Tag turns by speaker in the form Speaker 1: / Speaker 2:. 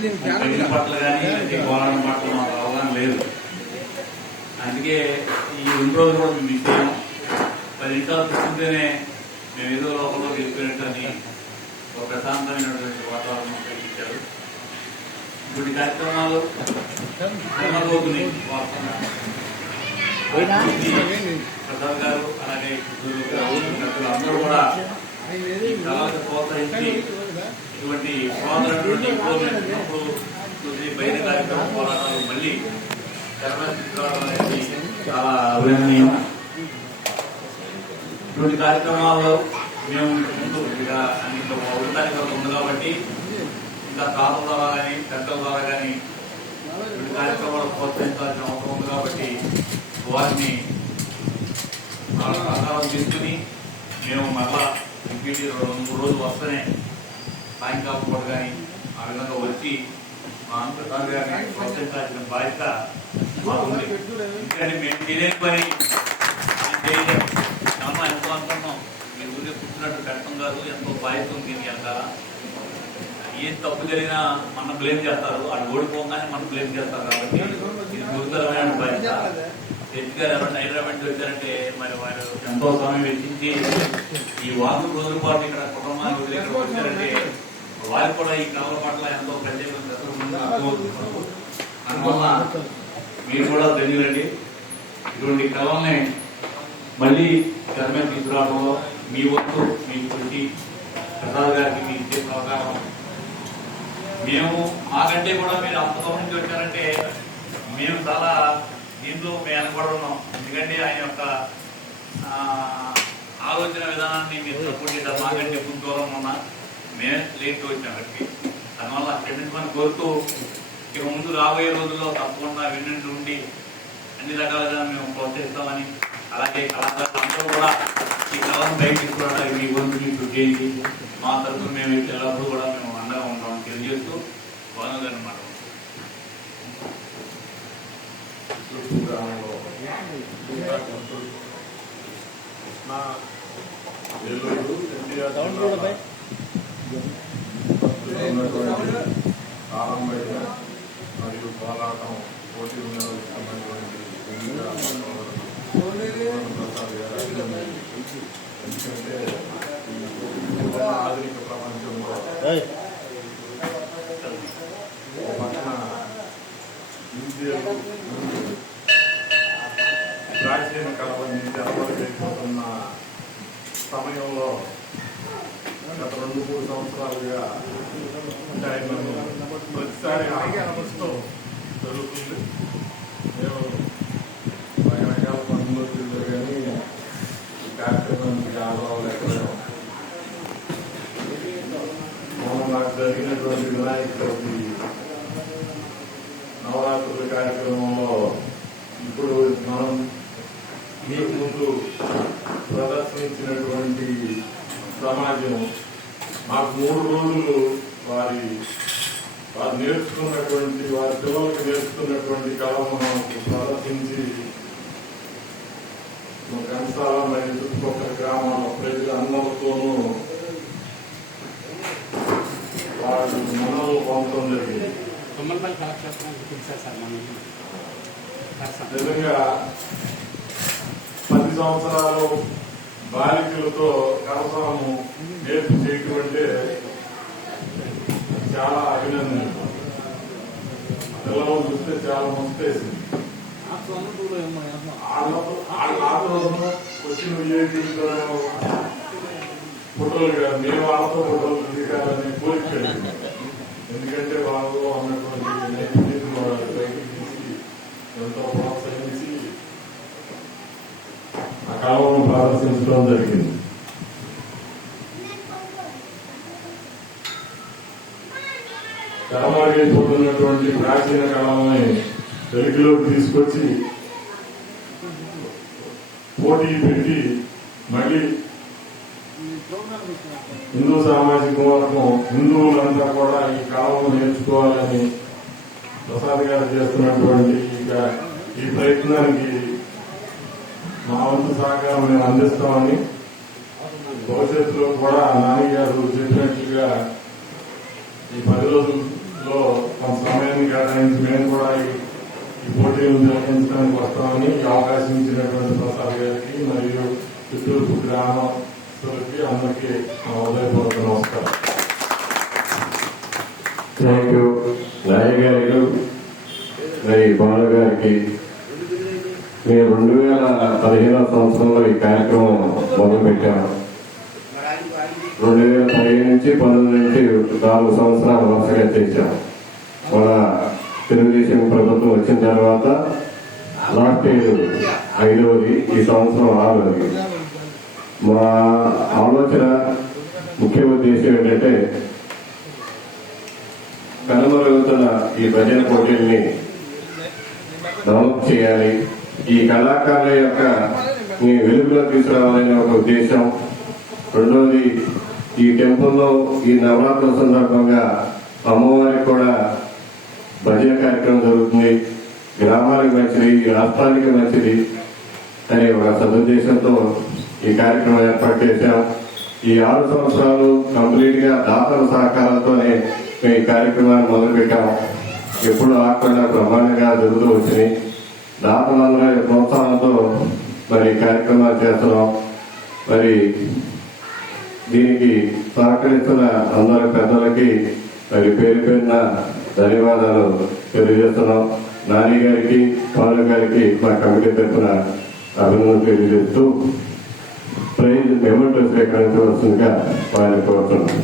Speaker 1: పెళ్ళి పట్ల కానీ లేకపోతే గోళం పట్ల మాకు అవగాహన లేదు అందుకే ఈ రెండు రోజులు కూడా మేము అయ్యాం. పది నిమిషాలు చూస్తుంటేనే మేము ఏదో లోపల వెళ్ళిపోయినట్టు అని ఒక ప్రశాంతమైనటువంటి వాతావరణం కల్పించారు ఇటువంటి కార్యక్రమాలు వాస్తవంగా. ప్రసాద్ గారు అలాగే అందరూ కూడా కళలకు ప్రోత్సహించి ఇటువంటి సోదరుటువంటి ఇంప్రూవ్మెంట్ ఉన్నప్పుడు బయట కార్యక్రమం పోరాటాలు మళ్ళీ తెరపై అనేది చాలా అభినందనీయం. ఇటువంటి కార్యక్రమాల్లో మేము ముందు ఇక వరకు ఉంది కాబట్టి ఇంకా తాతల ద్వారా కానీ పెద్దల ద్వారా కానీ ఇటువంటి కార్యక్రమాలు ప్రోత్సహించాల్సిన అవసరం ఉంది కాబట్టి వారిని వాళ్ళ తీసుకుని మేము మరలా ఇంటికి రెండు మూడు రోజులు వస్తేనే సాయంకాలం పూట కానీ ఆ విధంగా వచ్చి మా అంతర్గారు గారిని ప్రోత్సహించాల్సిన బాధ్యత మాకుంది ఎందుకంటే మేము చేయలేని పని చేయలేము అమ్మ ఎంతో అనుకున్నాం మీరు ఊరికే కూర్చున్నట్టు కట్టం కాదు ఎంతో బాధ్యత ఉంది దీనికి వెనకాల. ఏం తప్పు జరిగినా మనం బ్లేమ్ చేస్తారు. అది ఓడిపోగానే మనం బ్లేమ్ చేస్తారు కాబట్టి ఇది గురుతరమైన బాధ్యత. జడ్జి గారు ఎవరైనా హైదరాబాద్ వచ్చారంటే మరి వారు ఎంతో సమయం వెచ్చించి ఈ వారం రోజుల పాటు ఇక్కడ కుటుంబాన్ని వదిలి ఇక్కడ వచ్చారంటే వారికి కూడా ఈ కళల పట్ల ఎంతో ప్రత్యేక అర్థమవుతుంది. అందువల్ల మీరు కూడా ధన్యులండి ఇటువంటి కళల్ని మళ్ళీ తెర తీసుకురావడంలో మీ వంతు మీ కృషి ప్రసాద్ గారికి మీ ఇచ్చే సహకారం. మేము మాకంటే కూడా మీరు అంత దూరం నుంచి వచ్చారంటే మేము చాలా దీంట్లో మేము వెనకబడి ఉన్నాం. ఎందుకంటే ఆయన యొక్క ఆ, ఆలోచన విధానాన్ని మీరు సపోర్ట్ చేశారు. మాకంటే ముందు దూరం ఉన్నా. మేమే లేట్ వచ్చాం అక్కడికి దానివల్ల క్షమించమని కోరుతూ ఇక ముందు రాబోయే రోజుల్లో తప్పకుండా వినండి ఉండి అన్ని రకాలుగా మేము ప్రోత్సహిస్తామని అలాగే కళాకారులు అందరూ కూడా ఈ కళను బయట తీసుకురావడానికి మీ వంతు మీకు చేయండి మా తరఫున మేము ఎల్లప్పుడూ కూడా మేము అండగా ఉంటామని తెలియజేస్తూ బాగుందన్నమాట
Speaker 2: కృష్ణా ఏలూరు ఎన్టీఆర్ ఉన్నటువంటి ఆరంభమైన మరియు పోరాటం పోటీ నిర్వహిస్తున్నటువంటి ప్రసాద్ గారు. ఎందుకంటే ఆధునిక ప్రపంచంలో మూడు సంవత్సరాలుగా అంటే ఆయన నన్ను ప్రతిసారి ఆహ్వానిస్తూ జరుగుతుంది మేము రకరకాల పనులు తిరిగి కానీ ఈ కార్యక్రమానికి ఆదరవలేకపోయాం మొన్న నాకు జరిగినటువంటి వినాయక చవితి నవరాత్రుల కార్యక్రమంలో ఇప్పుడు మనం మీకు ముందు ప్రదర్శించినటువంటి సమాజం మాకు మూడు రోజులు వారి వారు నేర్చుకున్నటువంటి వారి పిల్లలకు నేర్చుకున్నటువంటి కళను మనకు ప్రదర్శించి మా కంసాల మరియు చుట్టుపక్కల గ్రామాల ప్రజలందరితోనూ వాళ్ళు మనల్ని పొందడం జరిగింది. నిజంగా పది సంవత్సరాలు బాలికలతో కరసాము నేర్పు చేయటం అంటే చాలా అభినందన పిల్లలను చూస్తే చాలా ముస్తేసింది. వచ్చిన విజయకులతో ఫోటోలు కాదు నేను వాళ్ళతో ఫోటోలు దిగాలని కోరిక. ఎందుకంటే వాళ్ళలో ఉన్నటువంటి నైపుణ్యతను వాళ్ళు బయటికి తీసి ఎంతో ప్రోత్సహించి ఆ కళను ప్రదర్శించడం జరిగింది. తెరమరిగిపోతున్నటువంటి ప్రాచీన కళల్ని వెలుగులోకి తీసుకొచ్చి పోటీ పెట్టి మళ్ళీ హిందూ సామాజిక వర్గం హిందువులంతా కూడా ఈ కాలంలో నేర్చుకోవాలని ప్రసాద్ గారు చేస్తున్నటువంటి ఈ ప్రయత్నానికి మా వంతు సహకారం నేను అందిస్తామని భవిష్యత్తులో కూడా నాని గారు చెప్పినట్లుగా ఈ పది రోజుల్లో కొంత సమయాన్ని కేటాయించి మేము కూడా ఈ ఈ పోటీలు నిర్వహించడానికి వస్తామని ఈ అవకాశం ఇచ్చినటువంటి ప్రసాద్ గారికి మరియు చిత్తూరు గ్రామస్తులకి అందరికీ నా ఉదయపూర్వక నమస్కారం.
Speaker 3: థ్యాంక్ యూ నాయ గారు మరి బాలు గారికి మేము రెండు వేల పదిహేనవ సంవత్సరంలో ఈ కార్యక్రమం మొదలుపెట్టాము రెండు వేల పదిహేను నుంచి పంతొమ్మిది నుంచి నాలుగు సంవత్సరాలు వరుసగా చేశాం మన తెలుగుదేశం ప్రభుత్వం వచ్చిన తర్వాత లాస్ట్ ఇయర్ ఐదవది ఈ సంవత్సరం ఆరవది. మా ఆలోచన ముఖ్య ఉద్దేశం ఏంటంటే కనుమరుగుతున్న ఈ భజన పోటీల్ని డెవలప్ చేయాలి. ఈ కళాకారుల యొక్క వెలుగులో తీసుకురావాలనే ఒక ఉద్దేశం. రెండోది ఈ టెంపుల్లో ఈ నవరాత్రుల సందర్భంగా అమ్మవారికి కూడా భజన కార్యక్రమం జరుగుతుంది. గ్రామానికి మంచిది ఈ రాష్ట్రానికి మంచిది అనే ఒక సదుద్దేశంతో ఈ కార్యక్రమం ఏర్పాటు చేశాం. ఈ ఆరు సంవత్సరాలు కంప్లీట్గా దాతల సహకారంతోనే మేము ఈ కార్యక్రమాన్ని మొదలుపెట్టాం. ఎప్పుడు ఆకుండా బ్రహ్మాండంగా జరుగుతూ వచ్చినాయి దాతలందరూ ప్రోత్సాహంతో మరి కార్యక్రమాలు చేస్తున్నాం. మరి దీనికి సహకరిస్తున్న అందరి పెద్దలకి మరి పేరు పేరున ధన్యవాదాలు తెలియజేస్తున్నాం. నాని గారికి పవన్ గారికి మా కమిటీ తరఫున అభినందనలు తెలియజేస్తూ ప్రైజ్ మెమెంటో స్వీకరించవలసిందిగా వారిని కోరుతున్నాం.